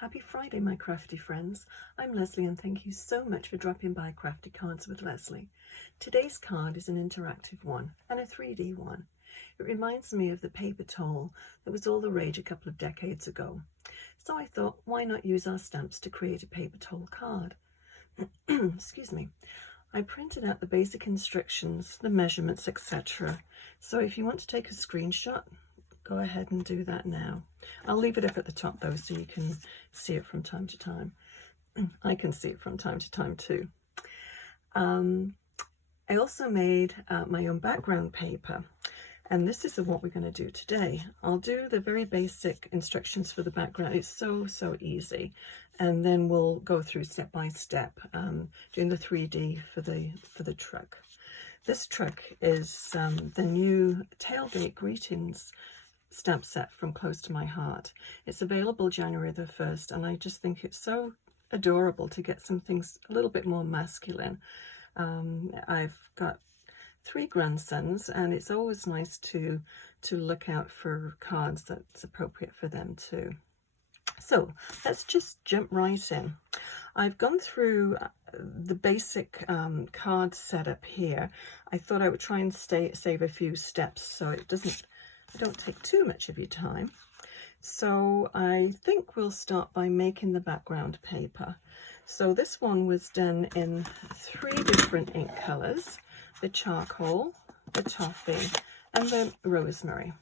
Happy Friday, my crafty friends. I'm Leslie and thank you so much for dropping by Crafty Cards with Leslie. Today's card is an interactive one and a 3D one. It reminds me of the paper tole that was all the rage a couple of decades ago. So I thought, why not use our stamps to create a paper tole card? Excuse me. I printed out the basic instructions, the measurements, etc. So if you want to take a screenshot, go ahead and do that now. I'll leave it up at the top though so you can see it from time to time. I can see it from time to time too. I also made my own background paper, and this is what we're going to do today. I'll do the very basic instructions for the background. It's so easy, and then we'll go through step by step doing the 3D for the truck. This truck is the new Tailgate Greetings stamp set from Close to My Heart. It's available January the 1st, and I just think it's so adorable to get some things a little bit more masculine. I've got 3 grandsons, and it's always nice to look out for cards that's appropriate for them too. So let's just jump right in. I've gone through the basic card setup here. I thought I would try and save a few steps so it don't take too much of your time. So I think we'll start by making the background paper. So this one was done in 3 different ink colors: the charcoal, the toffee, and the rosemary.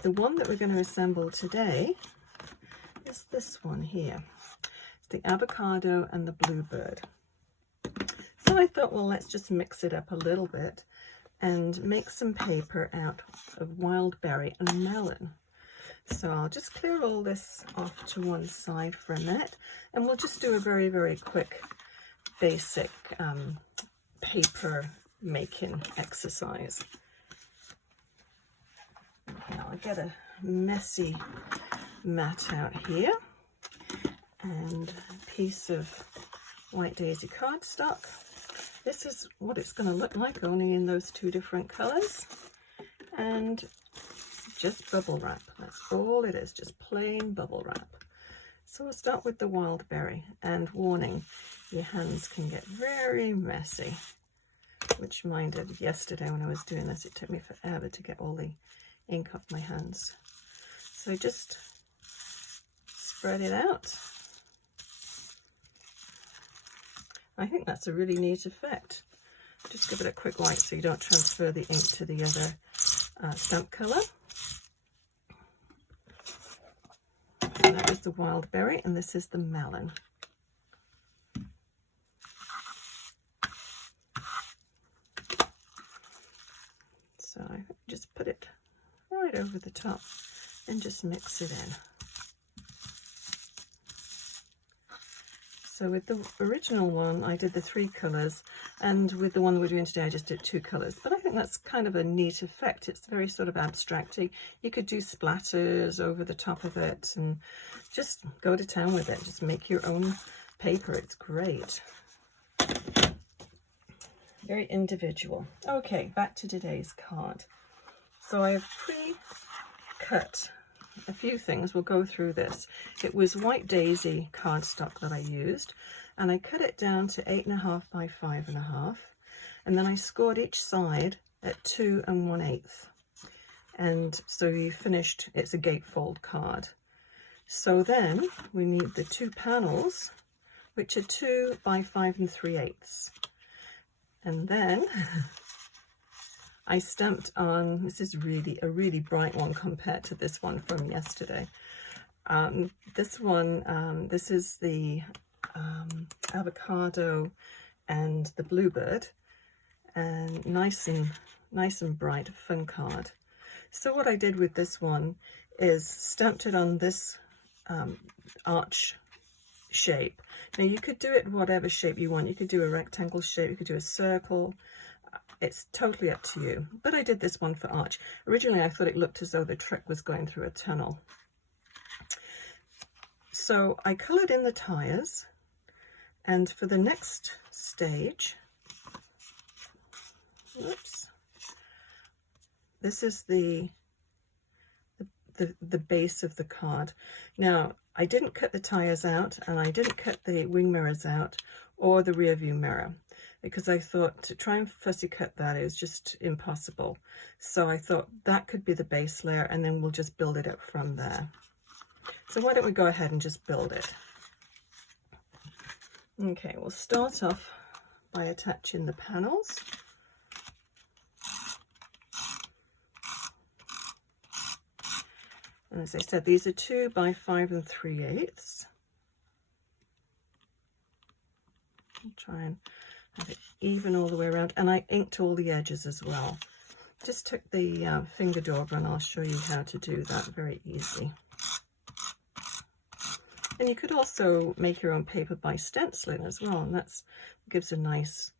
The one that we're going to assemble today is this one here. It's the avocado and the bluebird. So I thought, well, let's just mix it up a little bit and make some paper out of wild berry and melon. So I'll just clear all this off to one side for a minute, and we'll just do a very quick basic paper making exercise. Now I'll get a messy mat out here and a piece of white daisy cardstock. This is what it's going to look like, only in those 2 different colors, and just bubble wrap. That's all it is, just plain bubble wrap. So we'll start with the wild berry, and warning, your hands can get very messy, which mine did yesterday when I was doing this. It took me forever to get all the ink off my hands. So just spread it out. I think that's a really neat effect. Just give it a quick wipe so you don't transfer the ink to the other stamp colour. So that is the wild berry, and this is the melon. So I just put it right over the top and just mix it in. So with the original one, I did the 3 colours, and with the one that we're doing today, I just did 2 colours. But I think that's kind of a neat effect. It's very sort of abstracty. You could do splatters over the top of it and just go to town with it. Just make your own paper. It's great. Very individual. Okay, back to today's card. So I have pre-cut a few things. We'll go through this. It was white daisy cardstock that I used, and I cut it down to 8.5 by 5.5, and then I scored each side at 2 1/8, and so you finished. It's a gatefold card. So then we need the 2 panels, which are 2 by 5 3/8, and then I stamped on, this is really a really bright one compared to this one from yesterday. This one, this is the avocado and the bluebird, and nice and bright, fun card. So what I did with this one is stamped it on this arch shape. Now you could do it whatever shape you want. You could do a rectangle shape, you could do a circle. It's totally up to you, but I did this one for arch. Originally I thought it looked as though the truck was going through a tunnel. So I coloured in the tyres, and for the next stage, oops, this is the the base of the card. Now, I didn't cut the tires out, and I didn't cut the wing mirrors out or the rear view mirror, because I thought to try and fussy cut that is just impossible. So I thought that could be the base layer, and then we'll just build it up from there. So why don't we go ahead and just build it. Okay, we'll start off by attaching the panels. And as I said, these are 2 by 5 3/8. I'll try and have it even all the way around, and I inked all the edges as well. Just took the finger dauber, and I'll show you how to do that very easy. And you could also make your own paper by stenciling as well, and that gives a nice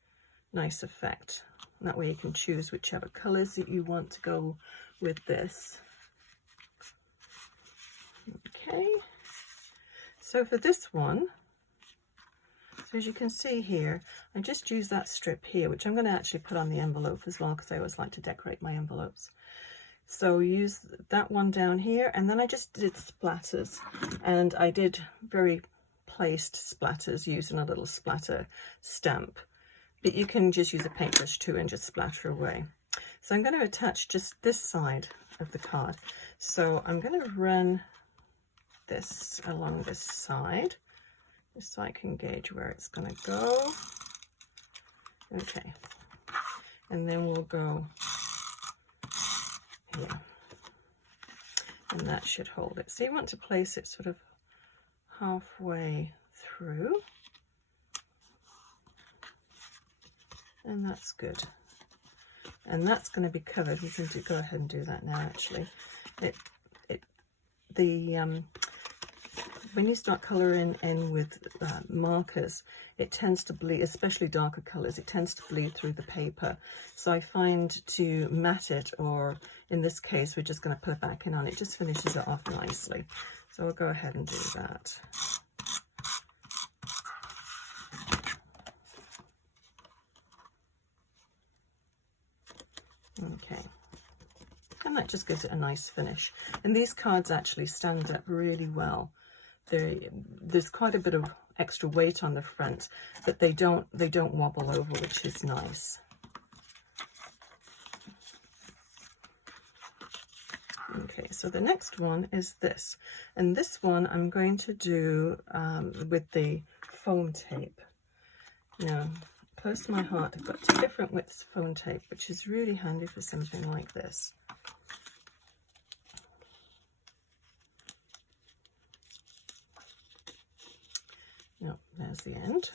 effect. And that way you can choose whichever colors that you want to go with this. Okay, so for this one, so as you can see here, I just used that strip here, which I'm going to actually put on the envelope as well, because I always like to decorate my envelopes. So use that one down here, and then I just did splatters, and I did very placed splatters using a little splatter stamp, but you can just use a paintbrush too and just splatter away. So I'm going to attach just this side of the card. So I'm going to run this along this side, just so I can gauge where it's going to go. Okay, and then we'll go here, and that should hold it. So you want to place it sort of halfway through, and that's good. And that's going to be covered. We can go ahead and do that now. Actually, when you start colouring in with markers, it tends to bleed, especially darker colours, it tends to bleed through the paper. So I find to matte it, or in this case, we're just going to put a backing on, it just finishes it off nicely. So I'll go ahead and do that. Okay. And that just gives it a nice finish. And these cards actually stand up really well. There's quite a bit of extra weight on the front, but they don't wobble over, which is nice. Okay, so the next one is this, and this one I'm going to do with the foam tape. Now, close to my heart, I've got 2 different widths of foam tape, which is really handy for something like this. Yep, there's the end.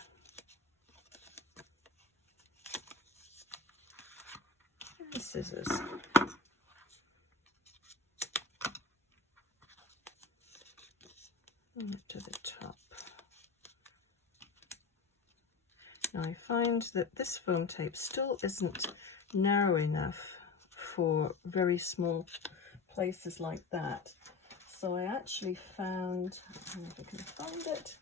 And scissors. And to the top. Now I find that this foam tape still isn't narrow enough for very small places like that. So I actually found, I don't know if I can find it,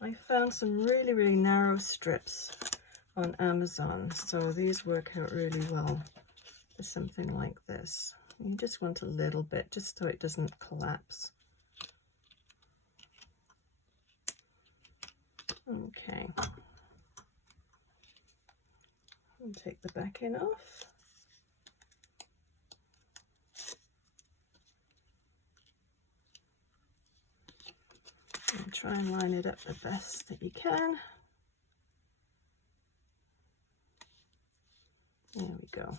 I found some really, really narrow strips on Amazon. So these work out really well for something like this. You just want a little bit, just so it doesn't collapse. Okay. I'll take the backing off. And try and line it up the best that you can. There we go.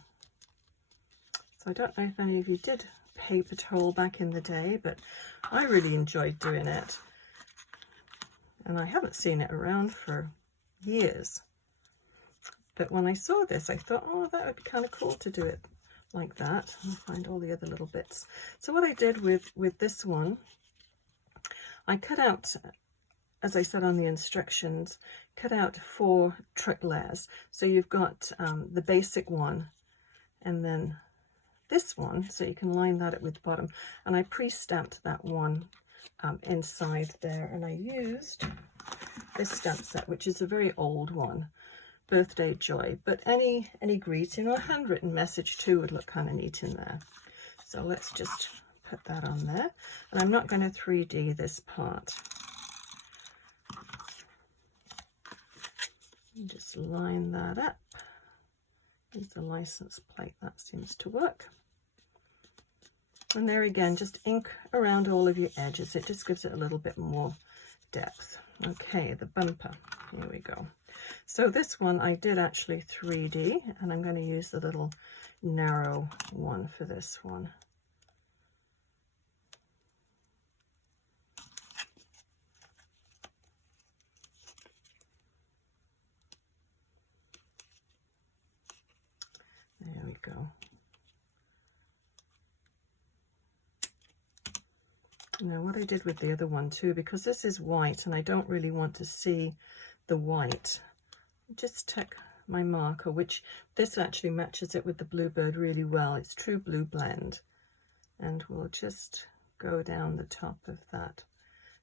So I don't know if any of you did paper tole back in the day, but I really enjoyed doing it. And I haven't seen it around for years. But when I saw this, I thought, oh, that would be kind of cool to do it like that. I'll find all the other little bits. So what I did with this one, I cut out, as I said on the instructions, cut out 4 trick layers. So you've got the basic one, and then this one, so you can line that up with the bottom. And I pre-stamped that one inside there, and I used this stamp set, which is a very old one, Birthday Joy, but any greeting or handwritten message too would look kind of neat in there. So let's just put that on there. And I'm not going to 3D this part. Just line that up. Use the license plate, that seems to work. And there again, just ink around all of your edges. It just gives it a little bit more depth. Okay, the bumper, here we go. So this one I did actually 3D, and I'm going to use the little narrow one for this one. There we go. Now what I did with the other one too, because this is white and I don't really want to see the white, just took my marker, which this actually matches it with the bluebird really well. It's true blue blend, and we'll just go down the top of that,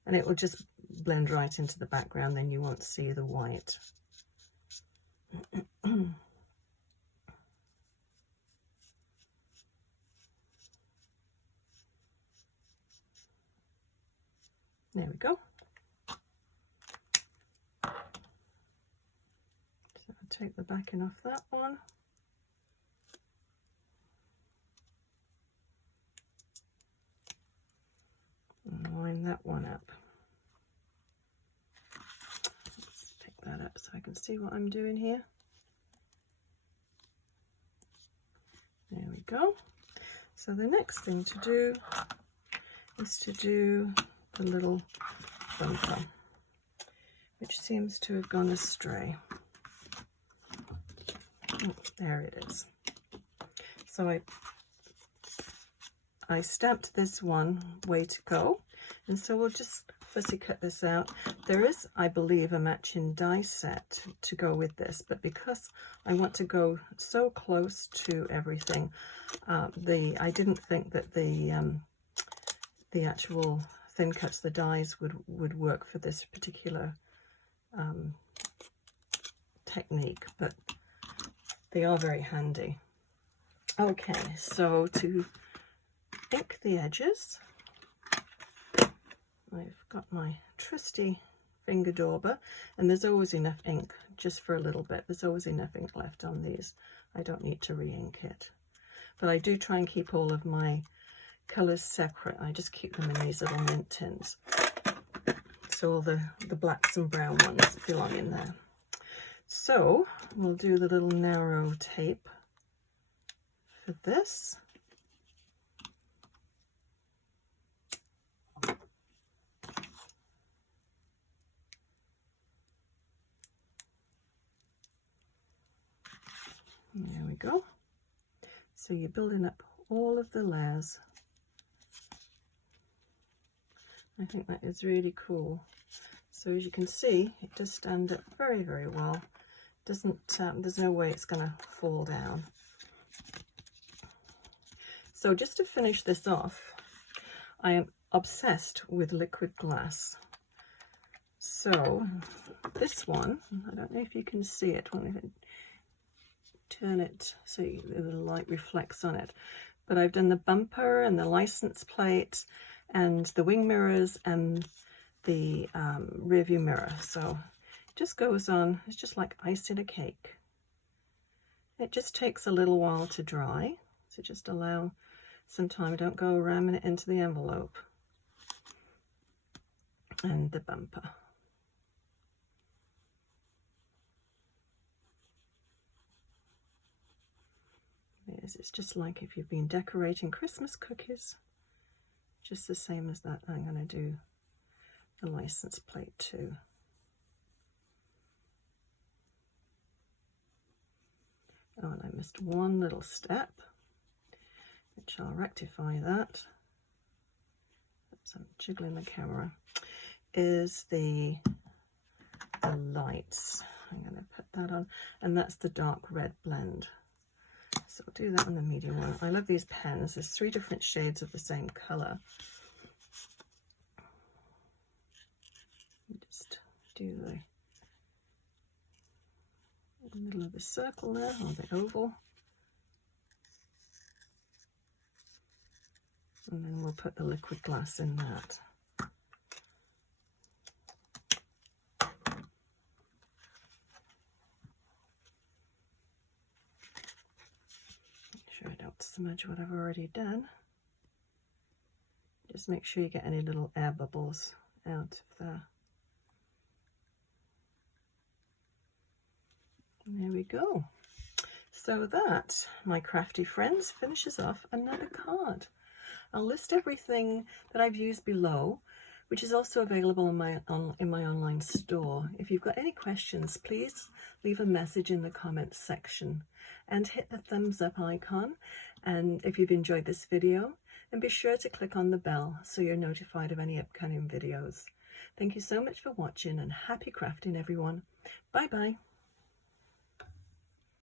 and it will just blend right into the background, then you won't see the white. There we go. So I'll take the backing off that one. And line that one up. Let's pick that up so I can see what I'm doing here. There we go. So the next thing to do is to do the little bumper, which seems to have gone astray. Oh, there it is. So I stamped this one way to go, and so we'll just fussy cut this out. There is, I believe, a matching die set to go with this, but because I want to go so close to everything, I didn't think that the actual thin cuts, the dies would work for this particular technique, but they are very handy. Okay, so to ink the edges, I've got my trusty finger dauber, and there's always enough ink just for a little bit. There's always enough ink left on these. I don't need to re-ink it, but I do try and keep all of my colours separate. I just keep them in these little mint tins, so all the blacks and brown ones belong in there. So we'll do the little narrow tape for this. There we go. So you're building up all of the layers. I think that is really cool. So as you can see, it does stand up very, very well. Doesn't there's no way it's going to fall down. So just to finish this off, I am obsessed with liquid glass. So this one, I don't know if you can see it. When I turn it so the light reflects on it, but I've done the bumper and the license plate and the wing mirrors and the rear view mirror. So it just goes on, it's just like icing a cake. It just takes a little while to dry, so just allow some time. Don't go ramming it into the envelope. And the bumper. It's just like if you've been decorating Christmas cookies, just the same as that. I'm going to do the license plate too. Oh, and I missed one little step, which I'll rectify that. Oops, I'm jiggling the camera. Is the lights. I'm going to put that on, and that's the dark red blend. So I'll do that on the medium one. I love these pens. There's 3 different shades of the same colour. Just do the middle of the circle there, or the oval. And then we'll put the liquid glass in that. Make sure I don't smudge what I've already done. Just make sure you get any little air bubbles out of there. There we go. So that, my crafty friends, finishes off another card. I'll list everything that I've used below, which is also available in my online store. If you've got any questions, please leave a message in the comments section and hit the thumbs up icon. And if you've enjoyed this video, and be sure to click on the bell so you're notified of any upcoming videos. Thank you so much for watching, and happy crafting, everyone. Bye bye.